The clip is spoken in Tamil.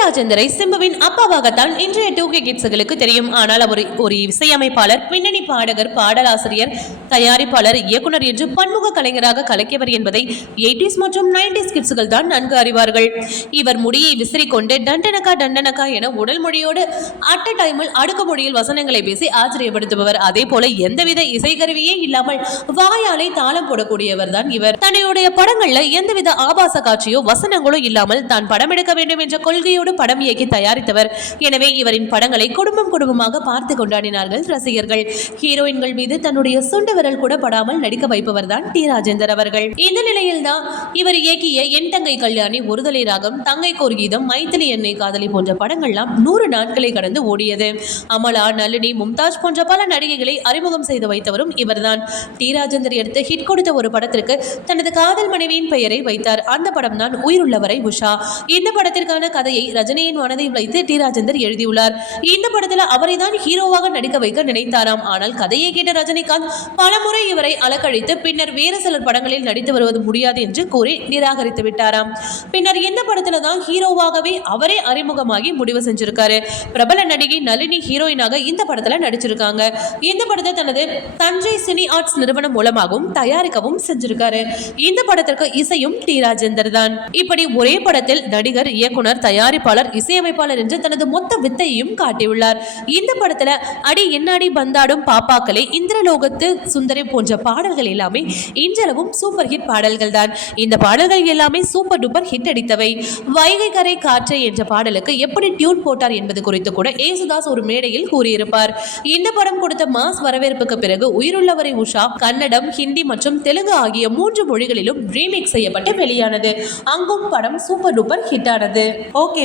ராஜேந்தரை சிம்புவின் அப்பாவாகத்தான் இன்றைய டூ கே கிட்ஸுகளுக்கு தெரியும். ஆனால் அவர் ஒரு இசையமைப்பாளர் பின்னணி பாடகர் பாடலாசிரியர் தயாரிப்பாளர் இயக்குனர் என்று பன்முக கலைஞராக கலக்கியவர் என்பதை எயிட்டிஸ் மற்றும் நைன்டிஸ் கிட்ஸுகள் தான் நன்கு அறிவார்கள். இவர் முடியை விசிறிக்கொண்டு டண்டனக்கா டண்டனக்கா என உடல் மொழியோடு அட்ட டைமில் அடுக்கு மொழியில் வசனங்களை பேசி ஆச்சரியப்படுத்துபவர். அதே போல எந்தவித இசைக்கருவியே இல்லாமல் வாயாலே தாளம் போடக்கூடியவர் தான் இவர். தன்னுடைய படங்கள்ல எந்தவித ஆபாச காட்சியோ வசனங்களோ இல்லாமல் தான் படம் எடுக்க வேண்டும் என்ற கொள்கையோடு படம் இயக்கி தயாரித்தவர். எனவே இவரின் படங்களை குடும்பம் குடும்பமாக பார்த்து கொண்டாடினார்கள் ரசிகர்கள். ஹீரோயின்கள் மீது தன்னுடைய சுண்டு விரல் கூட படாமல் நடிக்க வைப்பவர் தான் டி. ராஜேந்தர் அவர்கள். இந்த நிலையில் தான் இவர் இயக்கிய என் தங்கை கல்யாணி ஒருதலை ராகம் தங்கை கோர்கீதம் மைத்திலி எண்ணெய் காதலி போன்ற படங்கள்லாம் நூறு நாட்களை கடந்து ஓடியது. அமலா நளினி மும்தாஜ் போன்ற பல நடிகைகளை அறிமுகம் செய்து வைத்தவரும் இவர்தான். டி. ராஜேந்தர் எடுத்து ஹிட் கொடுத்த ஒரு படத்திற்கு தனது காதல் மனைவியின் பெயரை வைத்தார். அந்த படம் தான் உயிருள்ளவரை உஷா. இந்த படத்திற்கான கதையை ரஜினியின் மனதை வைத்து டி. ராஜேந்தர் எழுதியுள்ளார். இந்த படத்தில் அவரை தான் ஹீரோவாக நடிக்க வைக்க நினைத்தாராம். ஆனால் கதையை கேட்ட ரஜினிகாந்த் பலமுறை இவரை அலக்கழித்து பின்னர் வேறு சிலர் படங்களில் நடித்து வருவது முடியாது என்று கூறி நிராகரித்து விட்டாராம். பின்னர் இந்த படத்தில் தான் ஹீரோவாகவே அவரே அறிமுகமாகி முடிவு செஞ்சிருக்காரு. பிரபல நடிகை நளினி ஹீரோயினாக இந்த படத்தில் நடிச்சிருக்காங்க. இந்த படத்தை தனது தஞ்சை சினி ஆர்ட்ஸ் நிறுவனம் மூலமாகவும் தயாரிக்கவும் செஞ்சிருக்காரு. இந்த படத்திற்கு இசையும் டி. ராஜேந்தர் தான் இப்படி ஒரே படத்தில் நடிகர் இயக்குனர் தயாரிப்பு தயாரிப்பாளர் இசையமைப்பாளர் என்று தனது மொத்த வித்தையையும் காட்டியுள்ளார். இந்த படத்துல அடி என்னாடி பந்தாடும் பாப்பாக்களே இந்திரலோகத்து சுந்தரி போன்ற பாடல்கள் எல்லாமே இன்றளவும் சூப்பர் ஹிட் பாடல்கள் தான் இந்த பாடல்கள் எல்லாமே சூப்பர் டூப்பர் ஹிட் அடித்தவை. வைகை கரை காற்றை என்ற பாடலுக்கு எப்படி டியூன் போட்டார் என்பது குறித்து கூட ஏசுதாஸ் ஒரு மேடையில் கூறியிருப்பார். இந்த படம் கொடுத்த மாஸ் வரவேற்புக்கு பிறகு உயிருள்ளவரை உஷா கன்னடம் ஹிந்தி மற்றும் தெலுங்கு ஆகிய மூன்று மொழிகளிலும் ரீமேக் செய்யப்பட்டு வெளியானது. அங்கும் படம் சூப்பர் டூப்பர் ஹிட் ஆனது. ஓகே